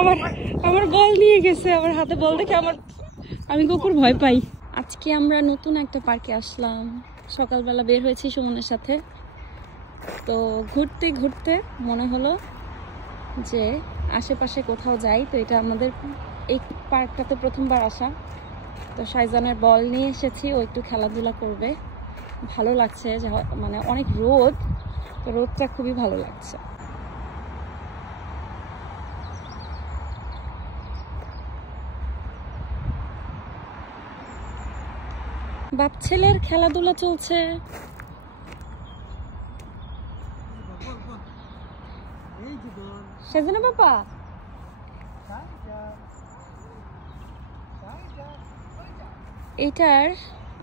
আমার আমার বল নিয়ে গেছে, আমার হাতে বল দেখে আমি কুকুর ভয় পাই। আজকে আমরা নতুন একটা পার্কে আসলাম, সকালবেলা বের হয়েছি সুমনের সাথে। তো ঘুরতে ঘুরতে মনে হলো যে আশেপাশে কোথাও যাই। তো এটা আমাদের এই পার্কটাতে প্রথমবার আসা। তো শাইজানের বল নিয়ে এসেছি, ও একটু খেলাধুলা করবে। ভালো লাগছে, মানে অনেক রোদ, তো রোদটা খুবই ভালো লাগছে। বাপ ছেলের খেলাধুলা চলছে। শাইজানা বাবা, এটার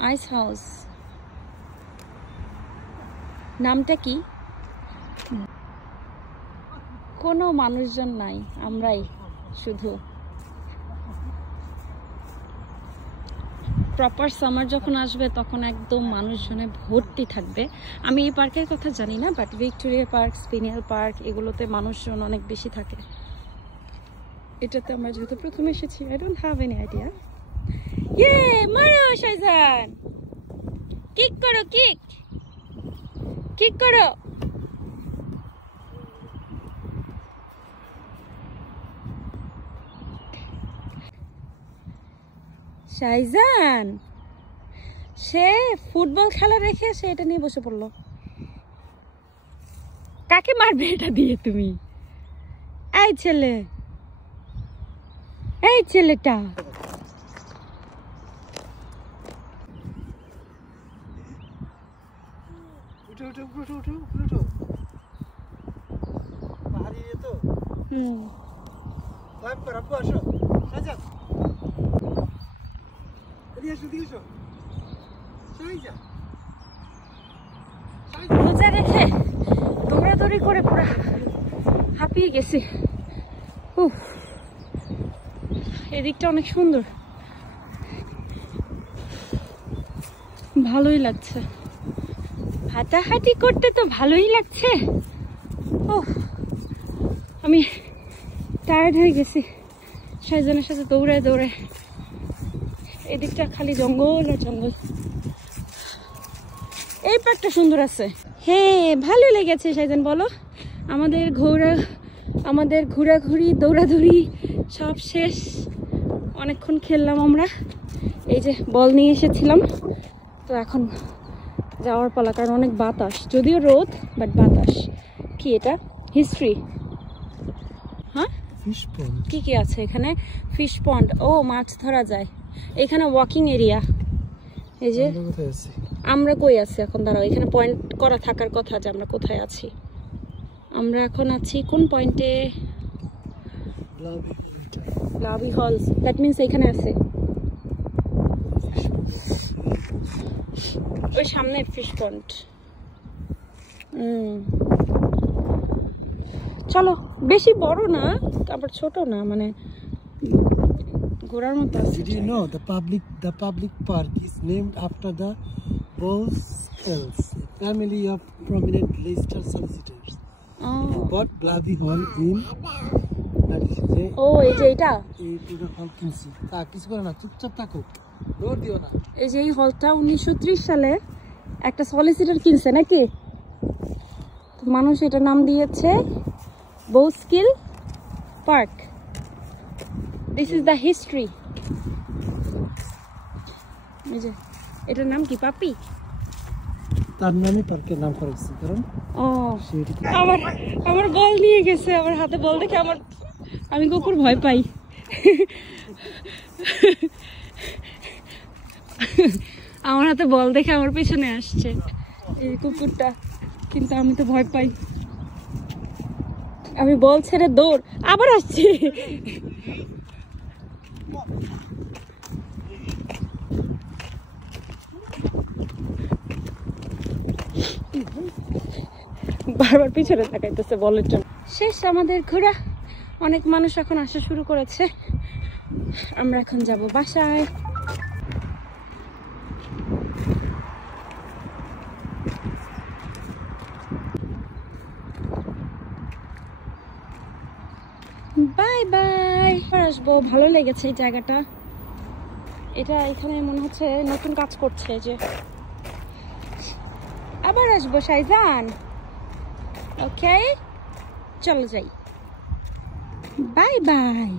আইস হাউস নামটা কি? কোনো মানুষজন নাই, আমরাই শুধু। প্রপার সামার যখন আসবে তখন একদম মানুষজনে ভর্তি থাকবে। আমি এই পার্কের কথা জানি না, বাট ভিক্টোরিয়া পার্ক, স্পিনিয়াল পার্ক এগুলোতে মানুষজন অনেক বেশি থাকে। এটাতে আমরা যেহেতু প্রথম এসেছি, I don't have any idea. ইয়ে মারো শাইজান, কিক করো, কিক কিক করো। শাইজান সে ফুটবল খেলা রেখে সে এটা নিয়ে বসে পড়লো। কাকে মারবে এটা দিয়ে তুমি? এই ছেলে, এই ছেলেটা রোজা রেখে দৌড়াদৌড়ি করে পুরো হাঁপিয়ে গেছি। এদিকটা অনেক সুন্দর, ভালোই লাগছে। হাঁটাহাঁটি করতে তো ভালোই লাগছে। আমি টায়ার্ড হয়ে গেছি শাইজানের সাথে দৌড়ায় দৌড়ায়। এদিকটা খালি জঙ্গল আর জঙ্গল। এই পার্কটা সুন্দর আছে। হ্যাঁ, ভালো লেগেছে শাইজান, বলো। আমাদের ঘোরাঘুরি দৌড়াদৌড়ি সব শেষ। অনেকক্ষণ খেললাম আমরা। এই যে বল নিয়ে এসেছিলাম, তো এখন যাওয়ার পালা, কারণ অনেক বাতাস, যদিও রোদ বাট বাতাস। কি এটা? হিস্ট্রি? হ্যাঁ, কি কি আছে এখানে? ফিশ পন্ড, ও মাছ ধরা যায় এখানে। Walking area. এই যে আমরা কই আছি এখন? দাঁড়াও, এখানে পয়েন্ট করা থাকার কথা যে আমরা কোথায় আছি। আমরা এখন আছি কোন পয়েন্টে? লাভি হলস, দ্যাট মিনস এখানে আছে। ওই সামনে ফিশ পন্ড। চলো, বেশি বড় না আবার ছোট না, মানে ঘোরার মতো আছে। Did you know the public park is named after the Boswells, a family of prominent Leicester solicitors. Bought Blavey Hall in এই যে এটা হল কিনছি। তা কিছু করে না, চুপচাপ থাকো, দৌড় দিও না। এই যে এই হলটা 1930 সালে একটা সলিসিটর কিনছে নাকি, তো মানুষ এটা নাম দিয়েছে বোস্কিল park. This is the history. এই যে এটার নাম কি? পাপি। তার নামই পার্কের নাম করেছে, কারণ আমার বল নিয়ে গেছে, আমার হাতে বল দেখে আমি কুকুর ভয় পাই। আমার হাতে বল দেখে আমার পিছনে আসছে এই কুকুরটা, কিন্তু আমি তো ভয় পাই। আমি বল ছেড়ে দৌড়, আবার আসছি। বারবার পিছনে তাকাইতেছে বলের জন্য। শেষ আমাদের ঘোরা। অনেক মানুষ এখন আসা শুরু করেছে। আমরা এখন যাব বাসায়। Bye bye. আসবো, ভালো লেগেছে এই জায়গাটা। এটা এখানে মনে হচ্ছে নতুন কাজ করছে। যে আবার আসবো শাইজান। ওকে, চলো যাই। Bye bye.